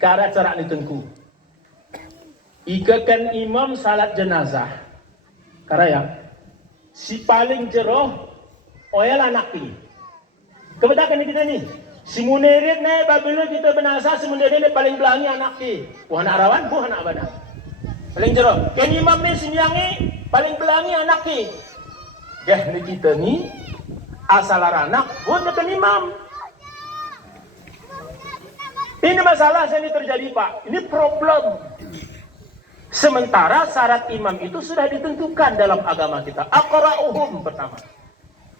cara ditengku. Ikakan imam salat jenazah. Karaya si paling jeroh oyal anak ini. Kebetulan kita nih. Si munerit nih babilo kita benasa si munerit nih paling belangi anak ki. Wah anak rawan, buah anak bana. Paling jeroh. Ken imam nih simyangi paling belangi anak ki. Ya ini kita nih asal anak buat ken imam. Ini masalah ini terjadi Pak. Ini problem. Sementara syarat imam itu sudah ditentukan dalam agama kita. Aqra'uhum pertama.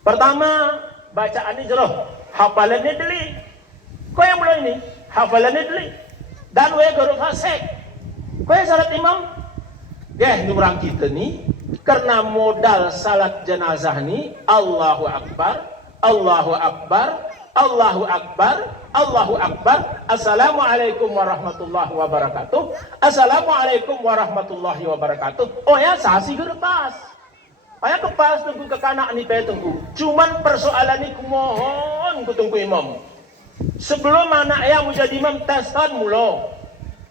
Pertama bacaannya jeroh. Hafalannya deli. Kau yang mulai ini hafalannya deli. Dan we guru fasik. Kau yang syarat imam. Ya ini orang kita nih. Karena modal salat jenazah nih. Allahu Akbar. Allahu Akbar. Allahu Akbar, Allahu Akbar. Assalamualaikum warahmatullahi wabarakatuh. Assalamualaikum warahmatullahi wabarakatuh. Oh ya, sasi gerepas. Ayah kepas tunggu ke kanak nih teh tunggu. Cuman persoalan ini kumohon ku tunggu imam. Sebelum anak ayah mau jadi imam testan mulo.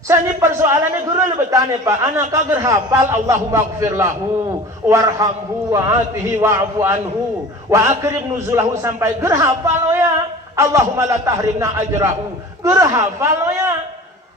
Saya ini persoalannya guru lebih tanya Pak. Anak kager hafal Allahumma gfir lahu warhamhu wa'atihi wa'afu anhu wa akrim nuzulahu sampai ger hafal lo ya. Allahumma la tahrimna ajrahu. Ger hafal lo ya.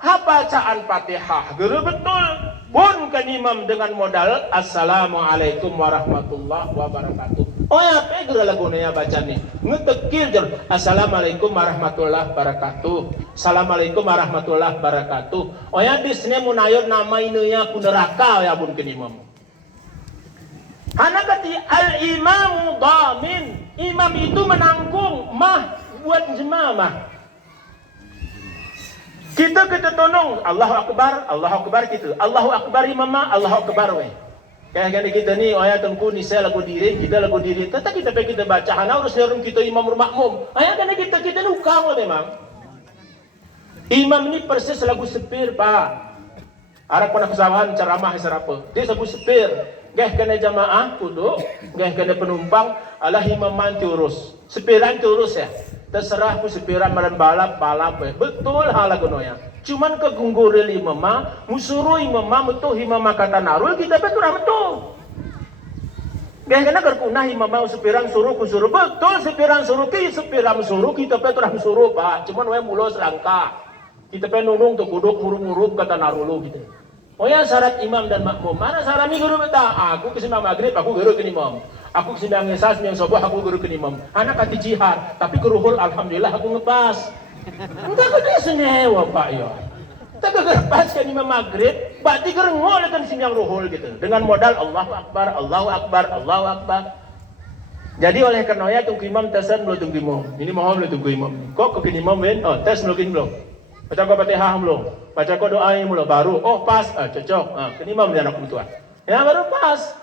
Bacaan Fatihah ger betul. Pun kan imam dengan modal Assalamualaikum warahmatullahi wabarakatuh. Oh ya, peger lagunya baca nih. Ngetekir jer. Assalamualaikum warahmatullahi wabarakatuh. Assalamualaikum warahmatullahi wabarakatuh. Oh ya, bisnya munayur nama inunya ku neraka ya bun ke imam. Karena kati al imamu dhamin. Imam itu menanggung mah buat jemaah. Kita tolong Allahu Akbar gitu. Allahu Akbar imamah, Allahu Akbar we. Kayak kita nih ayat tengku ni saya lagu diri, kita lagu diri. Tetap kita baca hana harus nyarum kita imam makmum. Ayat kan kita luka memang. Imam ini persis lagu sepir Pak. Arab pernah kesawahan ceramah serapa. Dia lagu sepir. Geh kena jamaah kudu, geh kena penumpang, alah imam man curus. Sepiran curus ya. Terserah ku sepiran malam balap betul hal lagunya. Cuman kegungguril imamah, musuruh imamah betul imamah kata narul kita betul betul. Gaya kena kerkunah imamah sepiran suruh ku suruh betul sepiran suruh kita betul suruh Pak. Cuman we mulo serangka. Kita penunung tuh kuduk murup kata narulu gitu. Oh ya syarat imam dan makmum. Mana syarat mi guru beta? Aku kesimang maghrib aku guru ke imam. Aku kesimang ngesas yang soboh aku guru ke imam. Anak kati jihad, tapi keruhul alhamdulillah aku ngepas. Entah kata senewa Pak ya. Tak kegerpas kan imam maghrib, berarti gerengol kan sinyang ruhul gitu. Dengan modal Allahu Akbar, Allahu Akbar, Allahu Akbar. Jadi oleh karena ya tunggu imam tesan belum tunggu imam. Ini mohon belum tunggu imam. Kok ke imam men? Oh tes belum. Baca kau Fatihah belum? Baca kau doa belum? Baru. Oh pas, cocok. Ke imam dia anak tua. Ya baru pas.